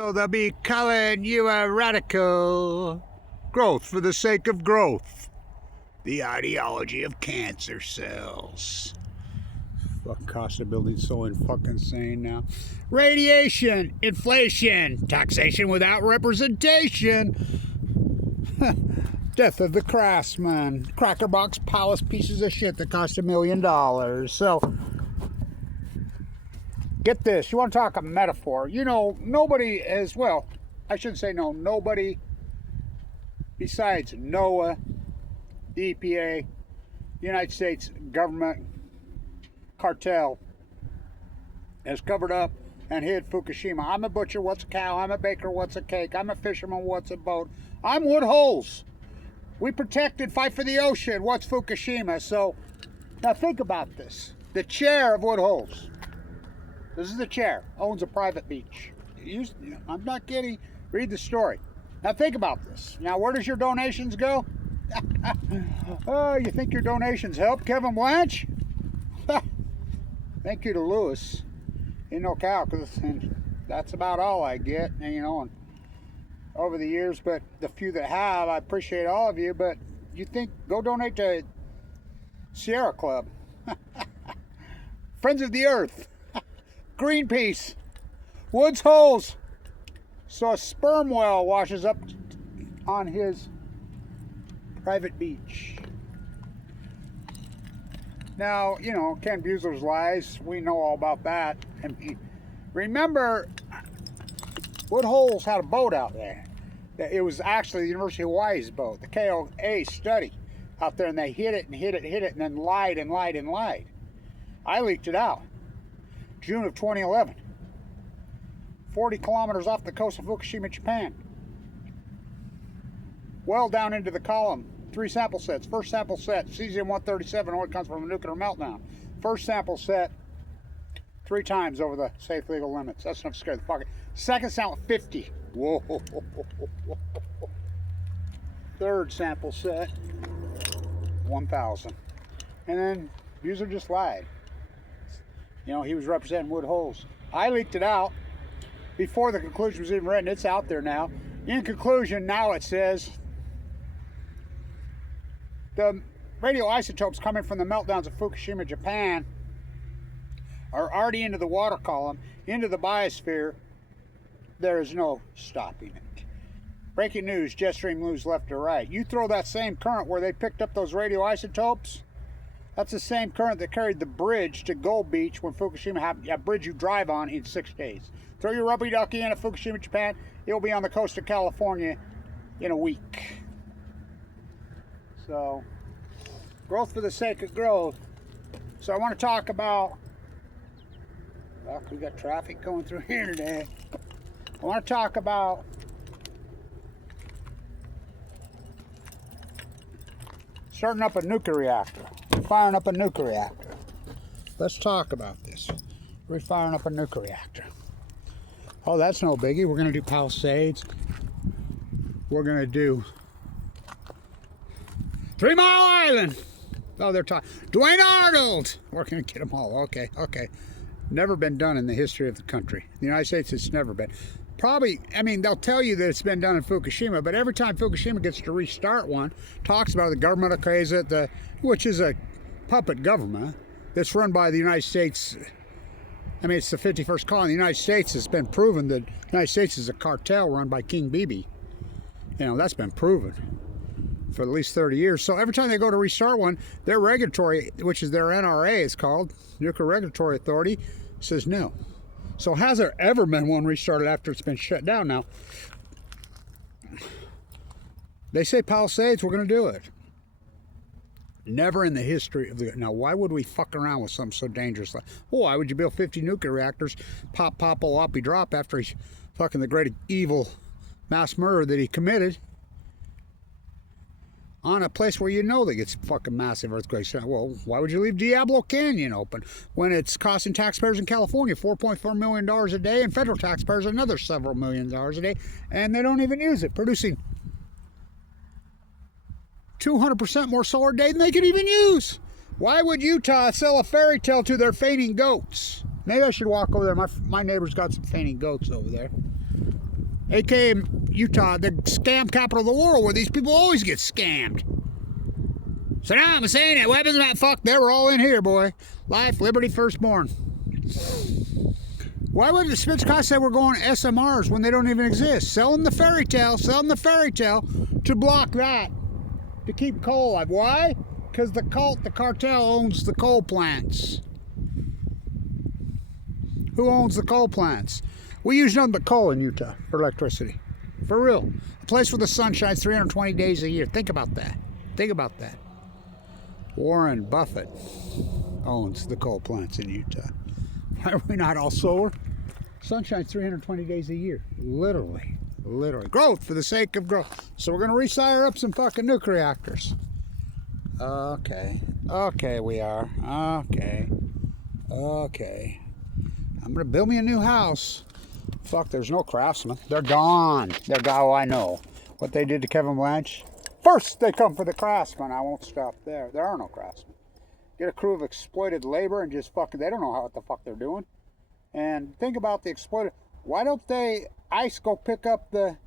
So they'll be calling you a radical. Growth for the sake of growth. The ideology of cancer cells. Fuck, cost of building so fucking insane now. Radiation, inflation, taxation without representation. Death of the craftsman. Crackerbox palace pieces of shit that cost $1 million. So, get this. You want to talk a metaphor? You know, nobody as well. I shouldn't say no. Nobody besides NOAA, the EPA, the United States government cartel has covered up and hid Fukushima. I'm a butcher, what's a cow? I'm a baker, what's a cake? I'm a fisherman, what's a boat? I'm wood holes. We protect and fight for the ocean. What's Fukushima? So, now think about this. The chair of wood holes. This is the chair. Owns a private beach. I'm not kidding. Read the story. Now think about this. Now where does your donations go? Oh, you think your donations help Kevin Blanch? Thank you to Lewis in Ocala, and that's about all I get, you know, and over the years. But the few that have, I appreciate all of you. But you think, go donate to Sierra Club, Friends of the Earth, Greenpeace, Woods Holes. So a sperm whale washes up on his private beach. Now, you know, Ken Buesler's lies, we know all about that. And remember, Wood Holes had a boat out there. It was actually the University of Hawaii's boat, the KOA study out there, and they hid it and hid it and hid it, and then lied and lied and lied. I leaked it out. June of 2011. 40 kilometers off the coast of Fukushima, Japan. Well down into the column. 3 sample sets. First sample set, cesium-137, oil comes from a nuclear meltdown. First sample set, 3 times over the safe legal limits. That's enough to scare the fuck out. Second sample, 50. Whoa. Third sample set, 1,000. And then Buesler just lied. You know, he was representing Wood Holes. I leaked it out before the conclusion was even written. It's out there now. In conclusion, now it says the radioisotopes coming from the meltdowns of Fukushima, Japan are already into the water column, into the biosphere. There is no stopping it. Breaking news, Jetstream news left or right. You throw that same current where they picked up those radioisotopes, that's the same current that carried the bridge to Gold Beach when Fukushima happened, a bridge you drive on in 6 days. Throw your rubber ducky in at Fukushima, Japan, it'll be on the coast of California in a week. So, growth for the sake of growth. So I want to talk about, well, we got traffic going through here today. I want to talk about starting up a nuclear reactor, firing up a nuclear reactor. Let's talk about this. We're firing up a nuclear reactor. Oh, that's no biggie. We're going to do Palisades. We're going to do 3 Mile Island. Oh, they're talking. Dwayne Arnold. We're going to get them all. Okay. Never been done in the history of the country. In the United States, it's never been. Probably, I mean, they'll tell you that it's been done in Fukushima, but every time Fukushima gets to restart one, talks about the government okays it, which is a puppet government that's run by the United States. I mean, it's the 51st colony. The United States has been proven that the United States is a cartel run by King Bibi. You know, that's been proven for at least 30 years. So every time they go to restart one, their regulatory, which is their NRA, is called, Nuclear Regulatory Authority, says no. So has there ever been one restarted after it's been shut down? Now, they say Palisades, we're going to do it. Never in the history of the... Now, why would we fuck around with something so dangerous? Like, well, why would you build 50 nuclear reactors, pop, loppy, drop after he's fucking the great evil mass murder that he committed on a place where you know that gets fucking massive earthquakes? Well, why would you leave Diablo Canyon open when it's costing taxpayers in California $4.4 million a day and federal taxpayers another several $millions a day, and they don't even use it, producing 200% more solar day than they can even use? Why would Utah sell a fairy tale to their fainting goats? Maybe I should walk over there. My neighbor's got some fainting goats over there. aka Utah, the scam capital of the world, where these people always get scammed. Saddam Hussein, that weapons, that fuck, they were all in here, boy. Life, liberty, firstborn. Why would the Spitz-Cost say we're going SMRs when they don't even exist? Sell them the fairy tale, to block that, to keep coal alive. Why? Because the cartel owns the coal plants. Who owns the coal plants? We use nothing but coal in Utah for electricity. For real. A place where the sun shines 320 days a year. Think about that. Think about that. Warren Buffett owns the coal plants in Utah. Why are we not all solar? Sun shines 320 days a year. Literally. Literally. Growth for the sake of growth. So we're going to refire up some fucking nuclear reactors. Okay. Okay, we are. Okay. Okay. I'm going to build me a new house. Fuck, there's no craftsmen. They're gone. They're gone. Oh, I know. What they did to Kevin Blanche. First, they come for the craftsmen. I won't stop there. There are no craftsmen. Get a crew of exploited labor and just fucking, they don't know what the fuck they're doing. And think about the exploited. Why don't ICE go pick up the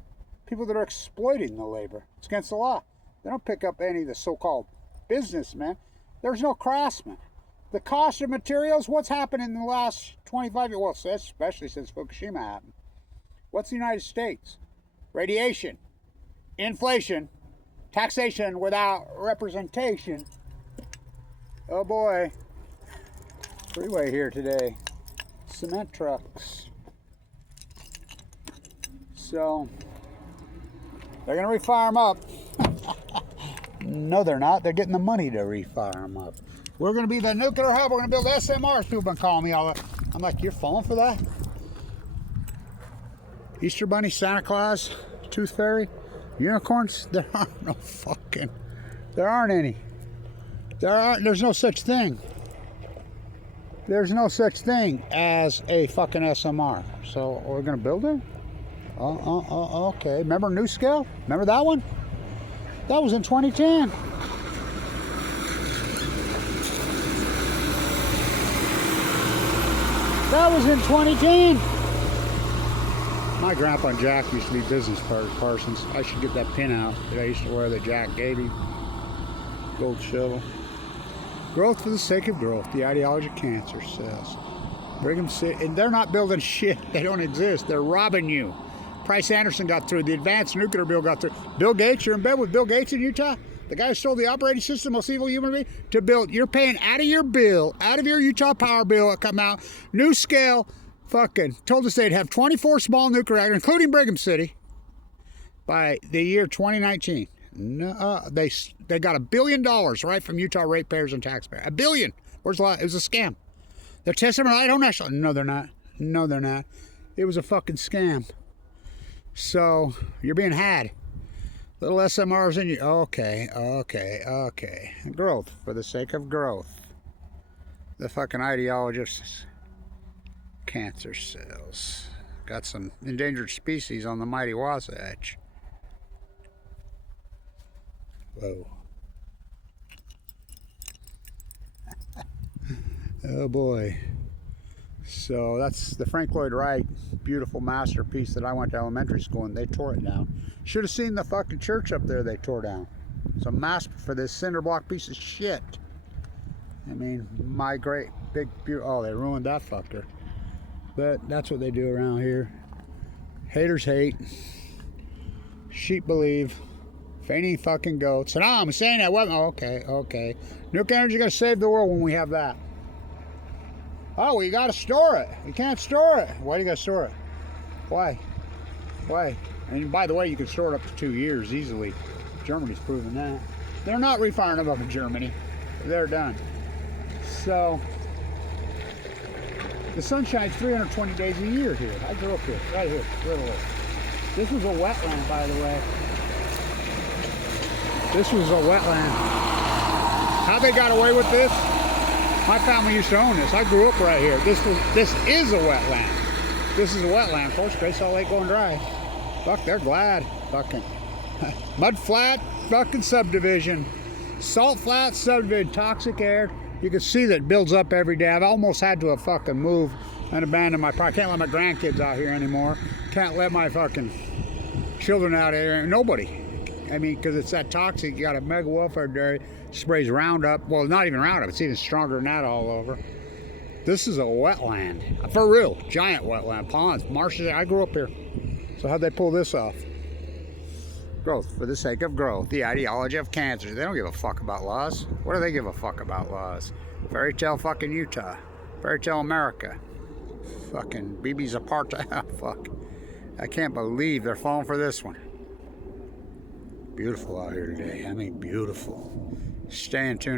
people that are exploiting the labor? It's against the law. They don't pick up any of the so-called businessmen. There's no craftsmen. The cost of materials, what's happened in the last 25 years? Well, especially since Fukushima happened. What's the United States? Radiation, inflation, taxation without representation. Oh boy. Freeway here today. Cement trucks. So, they're going to refire them up. No, they're not. They're getting the money to refire them up. We're going to be the nuclear hub. We're going to build SMRs. People have been calling me all that. I'm like, you're falling for that? Easter Bunny, Santa Claus, Tooth Fairy, unicorns? There aren't no fucking... There aren't any. There's no such thing. There's no such thing as a fucking SMR. So, we're going to build it? Okay. Remember New Scale? Remember that one? That was in 2010. That was in 2010. My grandpa and Jack used to be business parsons. I should get that pin out that I used to wear that Jack gave me. Gold shovel. Growth for the sake of growth. The ideology of cancer cells. Brigham City. And they're not building shit. They don't exist. They're robbing you. Price Anderson got through. The advanced nuclear bill got through. Bill Gates, you're in bed with Bill Gates in Utah? The guy who stole the operating system, most evil human being, to build. You're paying out of your bill, out of your Utah power bill, it come out. New Scale fucking told us they'd have 24 small nuclear reactors, including Brigham City, by the year 2019. No, they got $1 billion right from Utah ratepayers and taxpayers. $1 billion. Where's the lot? It was a scam. They're testing them. I don't actually. No, they're not. No, they're not. It was a fucking scam. So you're being had. Little SMRs in you. Okay. Growth for the sake of growth. The fucking ideologists. Cancer cells. Got some endangered species on the mighty Wasatch. Whoa. Oh boy. So that's the Frank Lloyd Wright beautiful masterpiece that I went to elementary school and they tore it down. Should have seen the fucking church up there they tore down. It's a master for this cinder block piece of shit. I mean, my great big beautiful... Oh, they ruined that fucker. But that's what they do around here. Haters hate. Sheep believe. Fainting fucking goats. And I'm saying that weapon. Oh, okay. Nuclear energy gonna save the world when we have that. Oh, well, you gotta store it. You can't store it. Why do you gotta store it? Why? And by the way, you can store it up to 2 years easily. Germany's proven that. They're not refiring them up in Germany. They're done. So, the sun shines 320 days a year here. I grew up here, right here, literally. This was a wetland, by the way. This was a wetland. How they got away with this? My family used to own this. I grew up right here. This is a wetland. This is a wetland. Of course, Great Salt Lake going dry. Fuck, they're glad. Fucking mud flat, fucking subdivision. Salt flat subdivision, toxic air. You can see that it builds up every day. I've almost had to have fucking moved And abandon my, I can't let my grandkids out here anymore. Can't let my fucking children out here. Nobody. I mean, because it's that toxic. You got a mega welfare dairy, sprays Roundup. Well, not even Roundup. It's even stronger than that all over. This is a wetland. For real. Giant wetland. Ponds, marshes. I grew up here. So how'd they pull this off? Growth. For the sake of growth. The ideology of cancer. They don't give a fuck about laws. What do they give a fuck about laws? Fairy tale fucking Utah. Fairy tale America. Fucking BB's apartheid. Fuck. I can't believe they're falling for this one. Beautiful out here today. I mean, beautiful. Stay in tune.